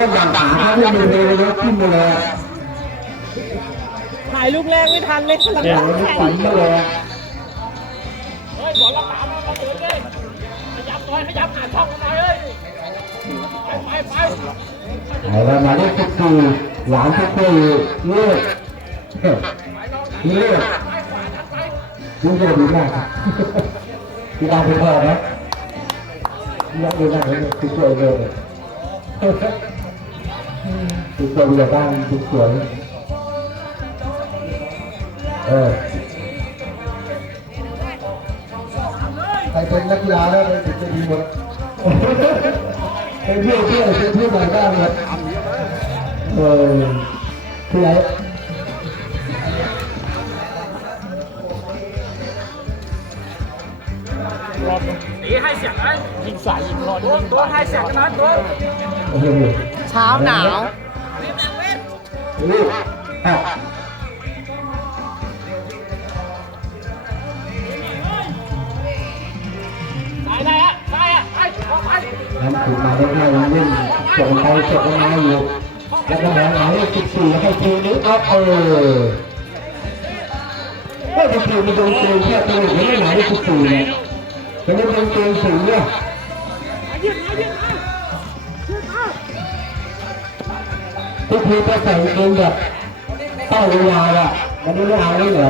ก็อย่างขาเขาไม่มีเลยยกขึ้นมาเลยถ่ายลูกแรกไม่ทันเลยหลังเดี๋ยวๆนี้แข่งฝันมาเลยไอ้เรามาเรียกทุกทีหลานทุกทีเลือกเลือกนี่จะดีมากที่เราไปพ่อนะที่เราไปนั่งเลยคือสวยเลย คือสวยอยู่บ้านคือสวยเออใครเป็นนักกีฬาแล้วเป็นถึงจะดีหมดเป็นเพื่อนเพื่อนเป็นเพื่อนอะไรบ้างเนี่ยเออที่ไหนยิงสายยิงรอดตัวให้เเช้าหนาวลูกอะได้ได้อะได้อะไปออกไปทำถูกมาได้แค่วันเล่นส่งไปส่งมาอยู่แล้วก็หมาหมายเลขสิบสี่ให้ทีนี้ก็เออก็สิบสี่มันโดนเกมแค่ตัวเองไม่หมายเลขสิบสี่เนี่ยแต่ไม่โดนเกมสูงเนี่ย ทุกทีก็ใส่เกมแบบเต้าเวลาอะมันไม่เอาเลยเหรอ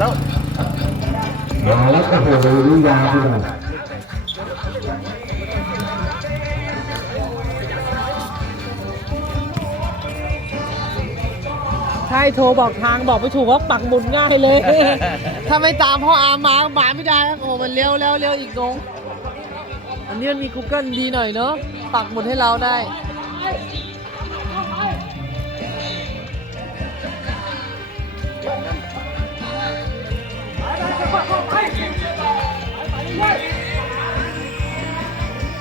มาแล้วก็โหลุยยาที่ไหนใช่โทรบอกทางบอกไม่ถูกว่าปักหมุดง่ายเลย ถ้าไม่ตามพ่ออามามาไม่ได้นะโอ้มันเลี้ยวเลี้ยวเลี้ยวอีกงงอันนี้มันมี Google ดีหน่อยเนาะปักหมุดให้เราได้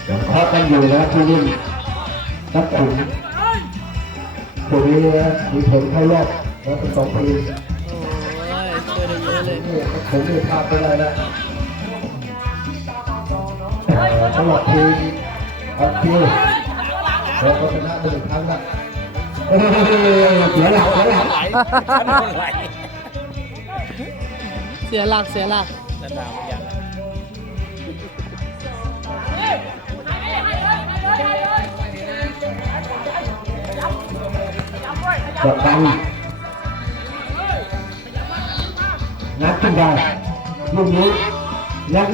ยังเคาะกันอยู่นะที่นี่นักขุนตัวนี้นะมีผลเข้ารอบแล้วเป็นสองปีโอ้ยช่วยได้เยอะเลยนี่ผมไม่พลาดไปเลยนะเอ่อสำหรับทีมออฟฟิวเราก็ชนะไปหนึ่งครั้งละเฮ้ยเสียหลักเสียหลักเสียหลักเสียหลัก กดดันนัดขึ้นได้ลูกนี้นัด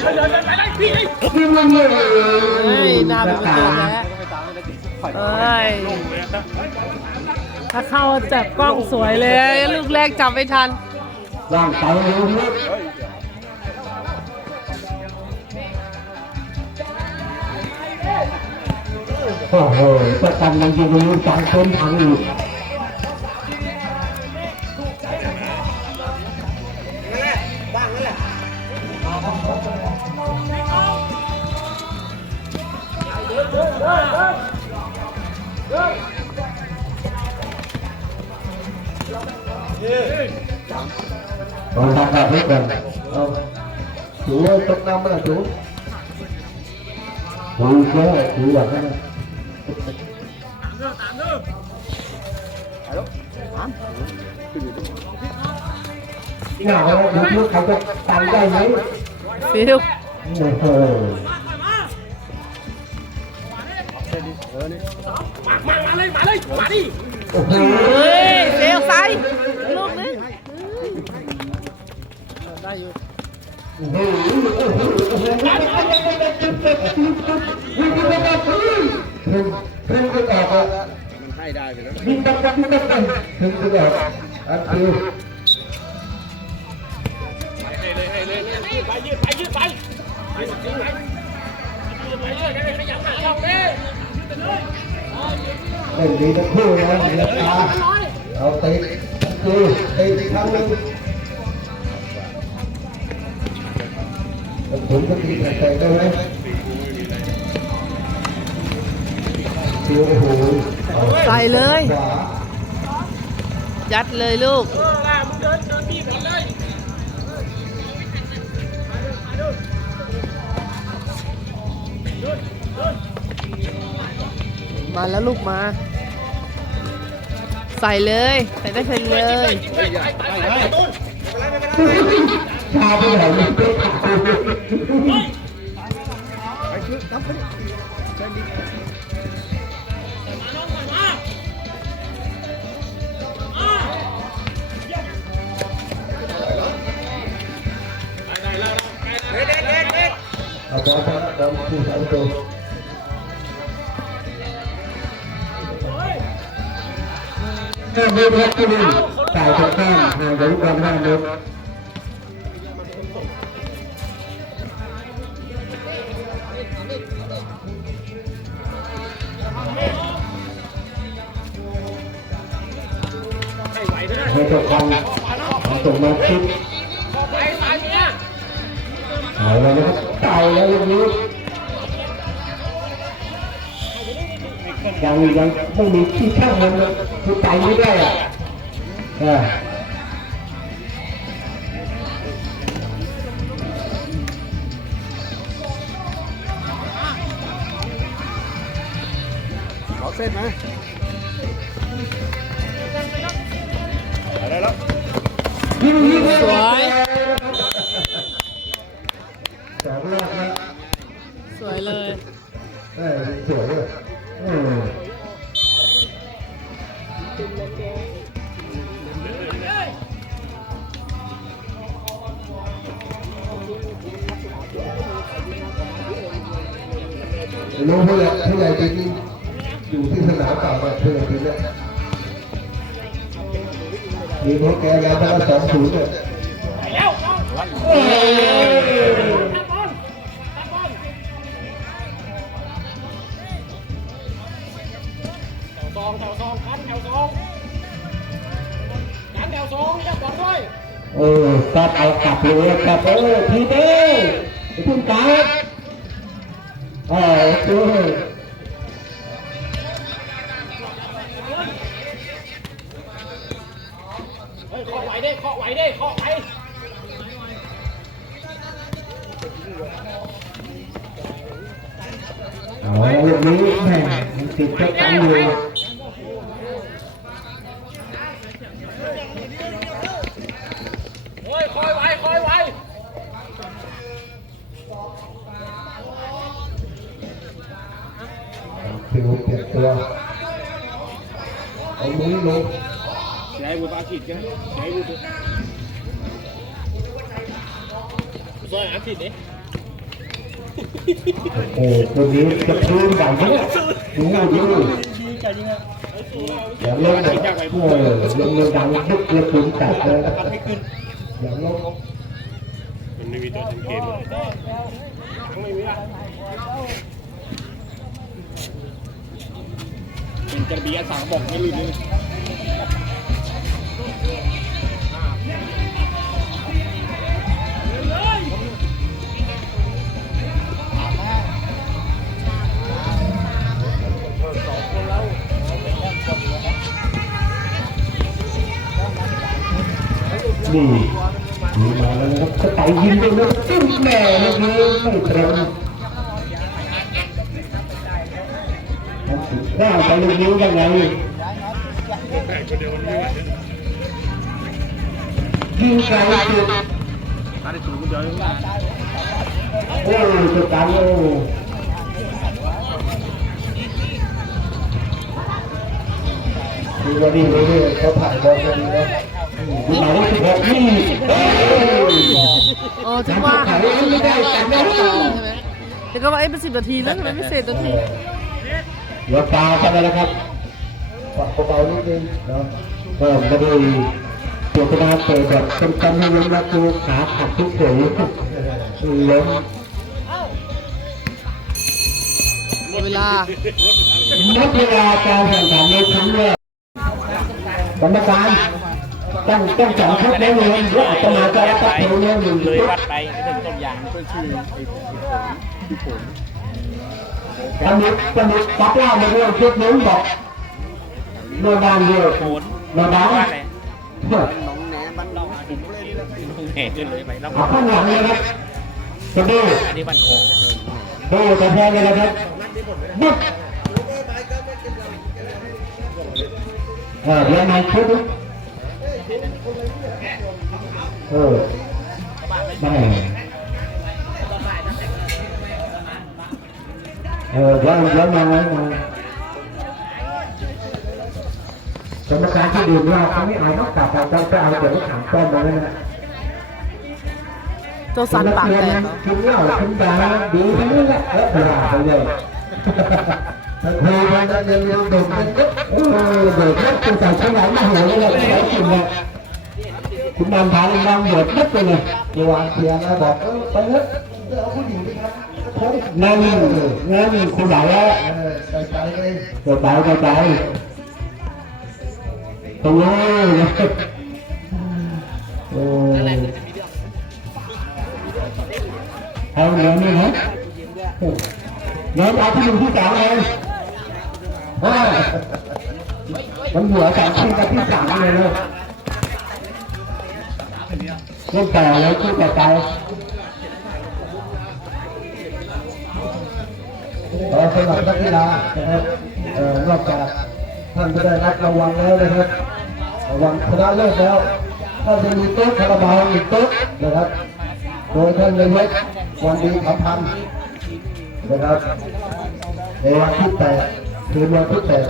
เลยไปนิดนึงนี่มันเลยเฮ้ยหน้าเป็นตัวแท้เอ้ยถ้าเข้าจับกล้องสวยเลย ลูกแรกจับไม่ทัน ร่างกายเร็วนิดโอ้โหประกันยังยิงลูกสองคนพังอยู่ ถูแค่ถูแบบนั้นนะหนาวดูลูกเขาจะตายได้ ถึงถึงจะออกมันให้ได้ไปแล้วยิงตับตับตับตับถึงจะออกอันคือให้เลยให้เลยยืดไปยืดไปยืดไปไปสุดจริงไปยืดไปยืดกันเลยขยันหาช่องดิเล่นดีทั้งคู่นะเหลือตาเอาเตะคือตะอีกครั้งหนึ่ง ผมก็ตีแตกได้ไหมใส่เลย ยัดเลยลูกมาแล้วลูกมา ใส่เลย ใส่ได้เพลงเลย ไปไปไปไปตุ้นชาไปไหนเนี่ยเด็ดเด็ นะครับเต่าแล้วลูกนี้ยังยังไม่มีที่ช่างมันเลยคือไปไม่ได้อะอ่าขอเส้นไหมอะไรแล้วยิงยิงสวย รู้ผู้ใหญ่ผู้ใหญ่จริงอยู่ที่สนามเก่าแบบผู้ใหญ่จริงเนี่ยมีพวกแกแล้วก็สองศูนย์เนี่ยไปแล้วน้องโอ้ยแถวสองแถวสองคันแถวสองคันแถวสองอย่าบอลด้วยเออตัดเอากลับเลยกลับเออทีเด้ไอ้คุณกาบ เฮ้เคาะไหวเด้เคาะไหวเด้เคาะไหวเอาลูกนี้แม่มันติดเจ้ากันอยู่ โอ้โหคนนี้จะพื้นใหญ่เนี่ยดูดูอย่าลงแบบเออลงเลยดังยุบเลยคุณจัดเลยอย่าลงมันไม่มีตัวทำเกมไม่มีละเป็นกระบี่อาสาบอกไม่รู้เลย นี่มีมาแล้วนะครับก็ไต่ยิงไปแล้วจิ้มแม่ลูกนี้ไม่ตรงทำสุดหน้าไปลูกนี้ยังไงยิงไกลสุดถ้าได้ถูกก็เดี๋ยยังไงโอ้สุดการโอ้ดีกว่าดีเลยเขาผ่านบอลกันดีนะดู หมายเลขสิบหกนี่เอ้ยเออถึงว่าหันไปไม่ได้กันไม่ได้ใช่ไหมแต่ก็ว่าเอ้เป็นสิบนาทีแล้วทำไมไม่เสร็จนาทีเดี๋ยวตาเข้าไปแล้วครับปัดเบาๆนิดนึงเนาะก็ไม่ได้เจตนาเตะแบบเต็มๆให้ล้มแล้วกูขาขัดทุกเฉยล้มเวลานักเวลาการแข่งขันในครั้งแรกกรรมการ ต้องต้องจับทุกแล้วเลยว่าอาตมาจะรับตัดเทวเนี่ยหนึ่งเลยทุกวัดไปไม่ถึงต้นยางตอนนี้ตอนนี้ตัดเล่ามาเรื่องชุดนู้นบอกโนดานเดียวโขนโนดานว่าอะไรน้องแหนบ้านน้องผมเลยนี่แหละน้องแหนขึ้นเลยไปแล้วเอาข้างหลังเลยครับจะดูอันนี้บ้านคลองดูแต่แพ้เลยนะครับบึ๊บเออเรียนมาชุดนี้ เออไม่เออเดี๋ยวเดี๋ยวมาไว้มากรรมการที่ดื่มเหล้าเขาไม่เอาต้องกลับไปต้องไปเอาเดี๋ยวถามต้นมาแล้วนะเจ้าสันปากแตกเหรอกินเหล้ากินยาดีทั้งนั้นแหละเอออย่าไปเลยเฮ้ยมันจะเรียนเรียนเด็กมันก็เออเด็กนักตัวใส่ขยันมาหัวเลยเลยใช้กินเลย คุณนำพาลงน้ำเดือดนักไปเลยเดี๋ยววางเพียงแล้วบอกเออไปเถอะเอาผู้หญิงไปครับนั่นนั่นคุณไหนแล้วใส่ใจเลยใส่ใจใส่ใจตรงนี้โอ้เอาเหลืองนี่ฮะเดี๋ยวเอาที่หนึ่งที่สามเลยว่ามันหัวสามที่กับที่สามเลยเลย เล่นต่อเลยคู่ต่อไปเอสำหรับนักกีฬานะครับเอ่อนอกจากท่านจะได้รับรางวัลแล้วนะครับรางวัลชนะเลิศแล้วท่านจะมีโต๊ะคาราบาวอีกโต๊ะนะครับ โดยท่านนายกวันดีคำพันนะครับในวันที่แปดคืนวันที่แปด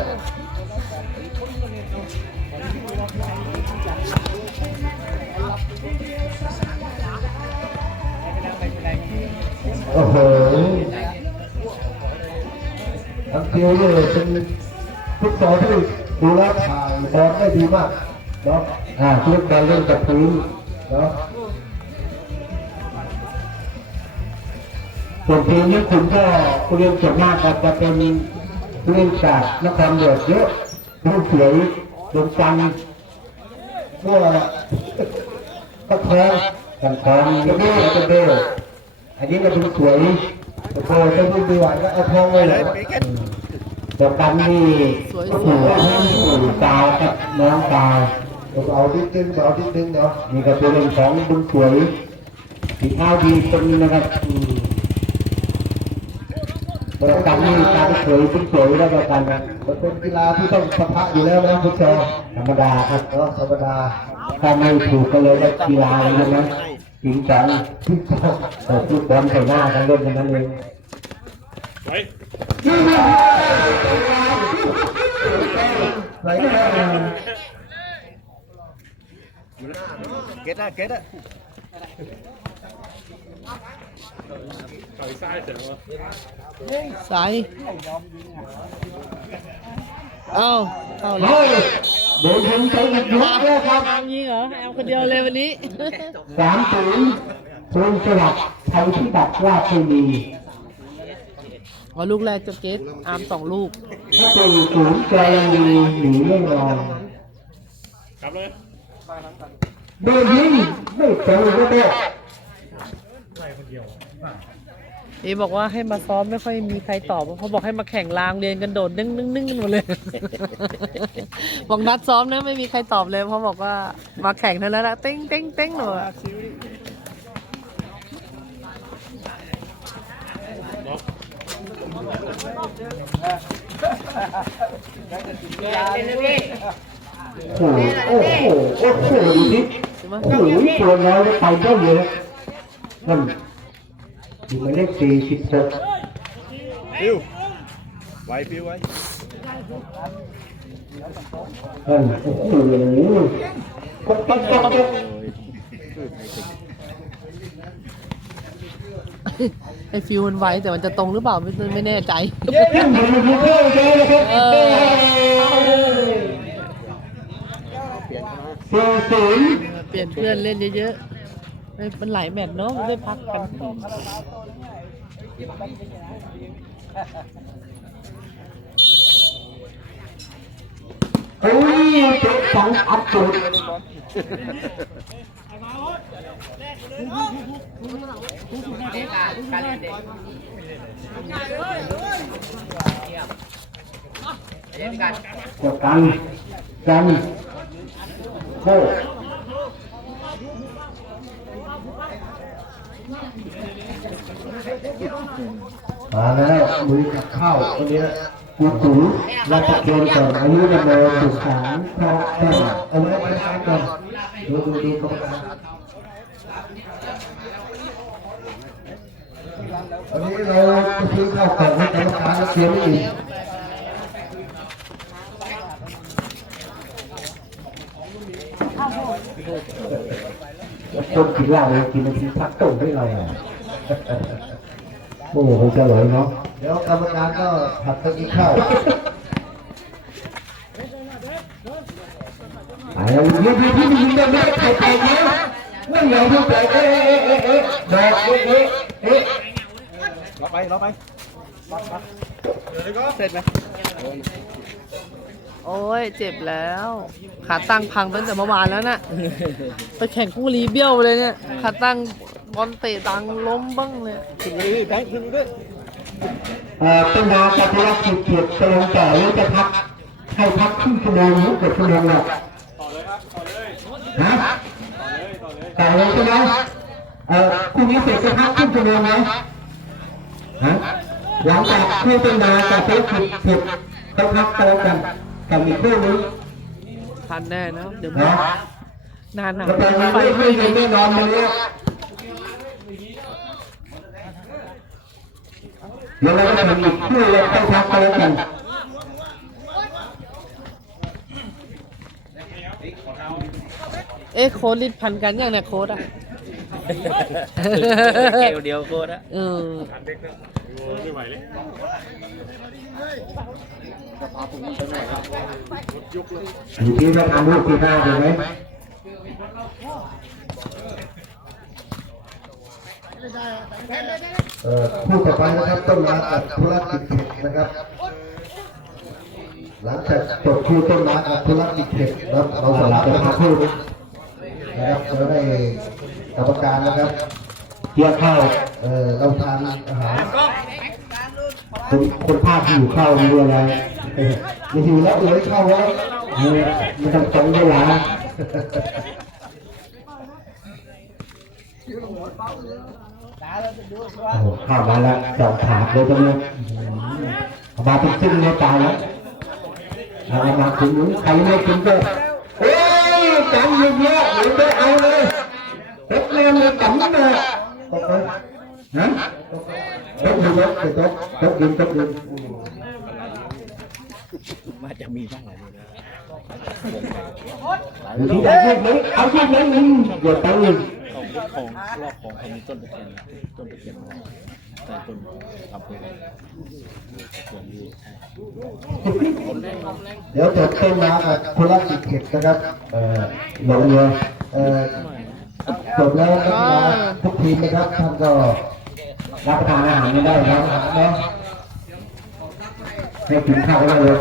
โอ้โหทั้งเดียวเลยเป็นฟุตซอลที่ดูแลวถ่ายบอลได้ดีมากเนาะอ่าทุกการเล่นกับพื้นเนาะส่วนทีมนี้คุณก็ผู้เล่นส่วนมากครับจะเป็นผู้เล่นจากนครเหนือเยอะผู้เสียดวงจันทร์พวกตะแคงกันทองกระเบ้กระเบ้อันนี้ก็เป็นสวยตะโกนจะพูดดีหวานก็เอาทองไว้เลยดวงจันทร์นี่โอ้โหตาครับน้องตาวเอาดิดนึงเอาดิดนึงเนาะนี่ก็เป็นเรื่องของบุญสวยสีเท้าดีคนนะครับประกันนี่การเฉยเป็นเฉยแล้วประกันมันเป็นกีฬาที่ต้องปะทะอยู่แล้วนะคุณจอธรรมดาครับเนาะธรรมดาถ้าไม่ถูกก็เลยกีฬาอะไรอย่นั้น จริงจังจริงจังแต่ฟุตบอลใส่หน้ากันเล่นอย่างนั้นเองไว้ไรแค่เก็ตอะเก็ตอะต่อยซ้ายเสร็จแล้วสาย เอ้าเข้าแล้วเฮ้ยเดี๋ยวยิงไปอีกยกแล้วครับอามยิงเหรอแอมคนเดียวเลยวันนี้ สามศูนย์ศูนย์สลับไทยที่ดับราชบุรีว่าลูกแรกจะเก็ตอาร์มสองลูกถ้าเป็นศูนย์แกยังดีหนีไม่รอนกลับเลยโดนยิงไม่ตรงก็ได้เอบอกว่าให้มาซ้อมไม่ค่อยมีใครตอบเขาบอกให้มาแข่งลางเรียนกันโดดนึ่งนึ่งนึ่งกันหมดเลย บอกนัดซ้อมนะไม่มีใครตอบเลยเพราะบอกว่ามาแข่งเท่านั้นแหละเต้งเต้งเต้งหนูอะล็อกโอ้โหโอ้โหโอ้โหดูดิใช่ไหมโอ้โหตัวน้อยไปได้เยอะนั่นอยู่ หมายเลขสี่สิบหกฟิวไว้ฟิวไว้เฮ้ยโอ้โหก็ก็ก็ก็ไอฟิวมันไวแต่มันจะตรงหรือเปล่าไม่ไม่แน่ใจยังอยู่ที่เพื่อนเลยนะครับเออเสี่ศูนย์เปลี่ยนเพื่อนเล่นเยอะๆเฮ้ยมันหลายแมตช์เนาะมันได้พักกัน โอ้ยเจ็ดสองอัดจุดกดกันกันโค้ มาแล้วมือกับข้าววันนี้กูตุ๋ยราชเคนก่อนอายุนโมสุขสันต์พระแก้วเอาไว้ไปซ้ายก่อนดูดูดูกรรมการวันนี้เราจะซื้อข้าวกล่องให้กรรมการแล้วเขียนอีกคนกินเหล้าเลยกินมันาทีพักต้มได้ไรอะ โอ้โหคงจะอร่อยเนาะเดี๋ยวกรรมการก็ผัดไปกินข้าวไอ้เราเรียกพี่พี่ยิงได้ไม่ได้ถ่ายแตกแล้วไม่เหลือพี่แตกเอ๊ะเอ๊ะเอ๊ะเอ๊ะดอกเอ๊ะเอ๊ะเอ๊ะรอไปรอไปโอ้ยเจ็บแล้ว ขาตั้งพังตั้งแต่เมื่อวานแล้วน่ะไปแข่งคู่รีเบี้ยวไปเลยเนี่ยขาตั้ง บอลเตะตังล้มบ้างเลยถึงเลยแบงค์ถึงด้วยเอ่อเป็นดาวจัตุรัสสิบเกียรติจะลงแต่หรือจะพักให้พักครึ่งชั่วโมงหรือเกือบชั่วโมงหรอกต่อเลยครับต่อเลยฮะต่อเลยต่อเลยแต่เลยใช่ไหมเอ่อคู่นี้เสร็จจะพักครึ่งชั่วโมงไหมฮะหลังจากคู่เป็นดาวจัตุรัสสิบเกียรติไปพักตรงกันกับอีกคู่นึงทันแน่นะเดี๋ยวนะนานหนาแล้วตอนนี้ไปไม่ไม่ไม่ไม่นอนเลย เนี่ยเดี๋ยวเราจะทำอีกคู่เลยไปพักตรงกันเอ๊ะโค้ดลิดพันกันยังเนี่ยโค้ดอะเกลเดียวโคตรอะเออทันเด็กนะโอ้ไม่ไหวเลยยกเลยอยู่ที่เราทำลูกที่หน้าถูกไหม เอ่อผู้ต่อไปนะครับต้นไม้กับธุรกิจเทคนะครับ หลังจากจบคู่ต้นไม้กับธุรกิจเทคแล้วเราสลับกันมาคู่นี้นะครับเราได้กรรมการนะครับเกี่ยวข้าวเอ่อเราทานอาหารคนคนภาคหิวข้าวมีอะไรไม่หิวแล้วเลยเข้าแล้วเออไม่ต้องตรงเวลาโอ้โหข้าวมาแล้วสองถาดเลยตรงนี้เอามาเป็นซึ่งไม่ตายแล้วเอามาถึงหนุนใครไม่กินก็เอ้ยกันเยอะแยะเดี๋ยวไปเอาเลยเต็มแรงเลยกันเลยตกไปฮะตกดินตกตกดินตกดินมาจะมีบ้างอะไรนะอยู่ที่ไหนยืดไหมเอายืดไหมมึงอย่าไปเล ยของของรอบของเขามีต้นตะเคียนต้นตะเคียนอะไรแต่ต้นทำเป็นส่วนนี้เดี๋ยวจบต้นม้กับธุรกิจเทคนะครับเออลงเรือเออจบแล้วนักกีฬาทุกทีมนะครับท่านก็รับประทานอาหารไม่ได้ครับเนาะให้กินข้าวได้เลย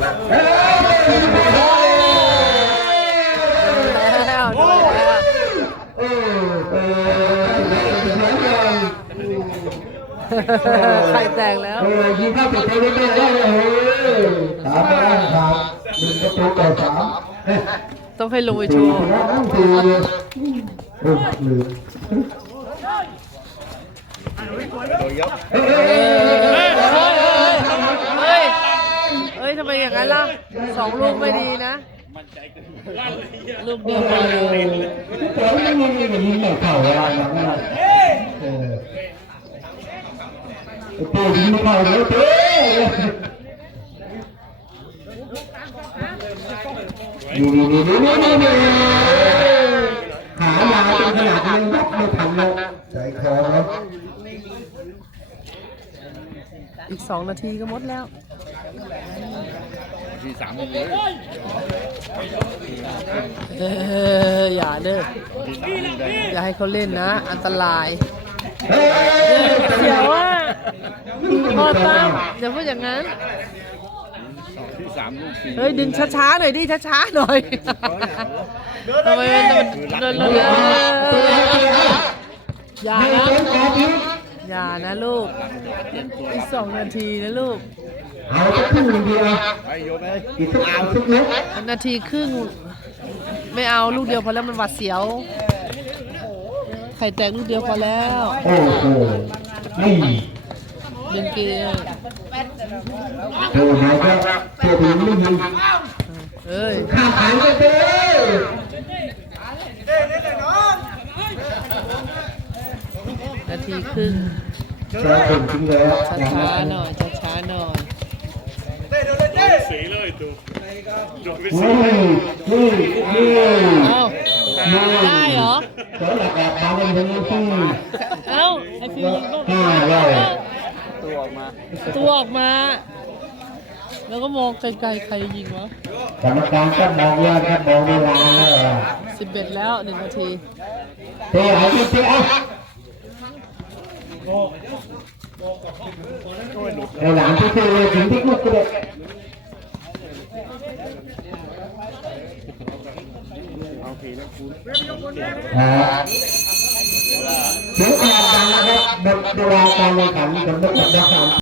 ไข่แตกแล้วเออยิงเข้าไปเตะได้ได้เลยเออสามแต้มครับหนึ่งประตูต่อสามต้องให้ลงไปโชสี่ว์นะนั่นคือโอ้ลืมเอ้ยเอ้ยเอ้ยเอ้ยเฮ้ยเฮ้ยทำไมอย่างนั้นล่ะสองลูกไม่ดีนะลูกเดียวพอเลยแต่ว่าไม่มีไม่มีไม่เข้าเวลาอย่างนั้นเออเตะ ยิงไม่เข้าเลยเตะนี่นี่นี่นี่นี่นี่นี่หายาวจนขนาดนี้นับไม่ทันเลยใจคอครับอีกสองนาทีก็หมดแล้วทีสามเลยอย่าเด้ออย่าให้เขาเล่นนะ อันตราย เฮ้ยเดี๋ยวว่าพอตามอย่าพูดอย่างนั้น ที่สามลูกสี่เฮ้ยดึงช้าๆหน่อยดิช้าๆหน่อยทำไมมันเดินเดินเดินอย่าไม่นะต้องขอทิ้งอย่านะลูกอีกสองนาทีนะลูกเอาสักครึ่งหนึ่งเดียวไปโยนเลยอีกสักเอาสักนิดนาทีครึ่ง ไม่เอาลูกเดียวพอแล้วมันหวัดเสียว ไข่แตกลูกเดียวพอแล้วโอ้โหนี่เล่นเกมโอ้หายก็เจ็บหรือไม่ยิงเอ้ยข้ามขันก็เต้นาทีครึ่งเจอคนจริงเลยอะช้าหน่อยช้าๆหน่อยสีเลยตูโดนไปสีนี่นี่นี่เอ้าได้เหรอ สำหรับแบบทำเป็นคนที่เอ้าไอฟิวยิงลูกห้าร้อยตัวออกมาตัวออกมา แล้วก็มองไกลๆใครยิงวะกรรมการก็มองว่าถ้ามองเวลาแล้วสิบเอ็ดแล้วหนึ่งนาทีเตะหายที่เตะในหลังที่เตะถึงที่ลูกก็เลยเอาทีแล้วคุณ อ่าเสียงแอบดังนะครับหมดเวลาการแข่งขันสำหรับสัปดาห์